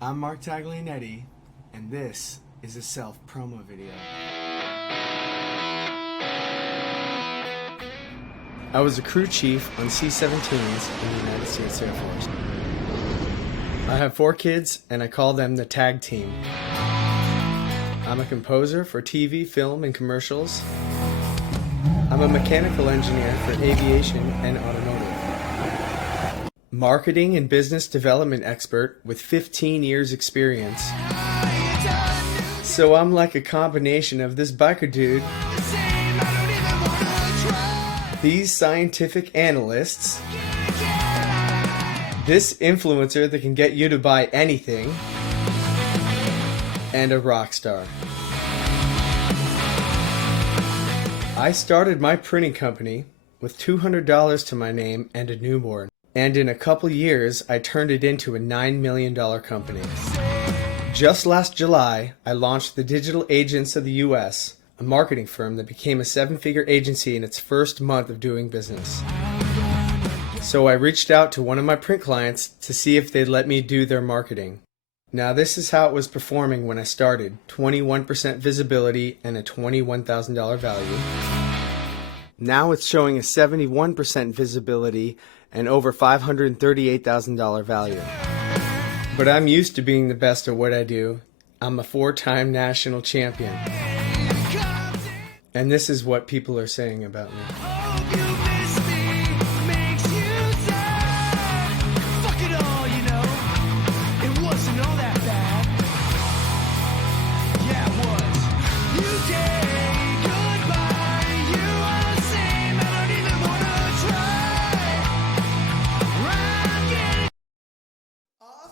I'm Mark Taglianetti, and this is a self-promo video. I was a crew chief on C-17s in the United States Air Force. I have 4 kids, and I call them the Tag Team. I'm a composer for TV, film, and commercials. I'm a mechanical engineer for aviation and automotive. Marketing and business development expert with 15 years experience. So I'm like a combination of this biker dude, these scientific analysts, this influencer that can get you to buy anything, and a rock star. I started my printing company with $200 to my name and a newborn. And in a couple years, I turned it into a $9 million company. Just last July, I launched the Digital Agents of the US, a marketing firm that became a 7-figure agency in its first month of doing business. So I reached out to one of my print clients to see if they'd let me do their marketing. Now this is how it was performing when I started: 21% visibility and a $21,000 value. Now it's showing a 71% visibility and over $538,000 value. But I'm used to being the best at what I do. I'm a 4-time national champion. And this is what people are saying about me.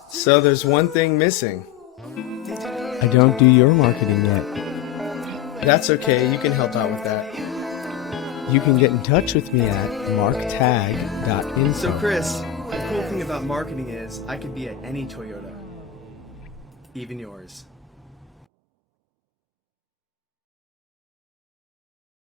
So there's one thing missing. I don't do your marketing yet. That's okay, you can help out with that. You can get in touch with me at marktag.info. So Chris, the cool thing about marketing is I could be at any Toyota, even yours.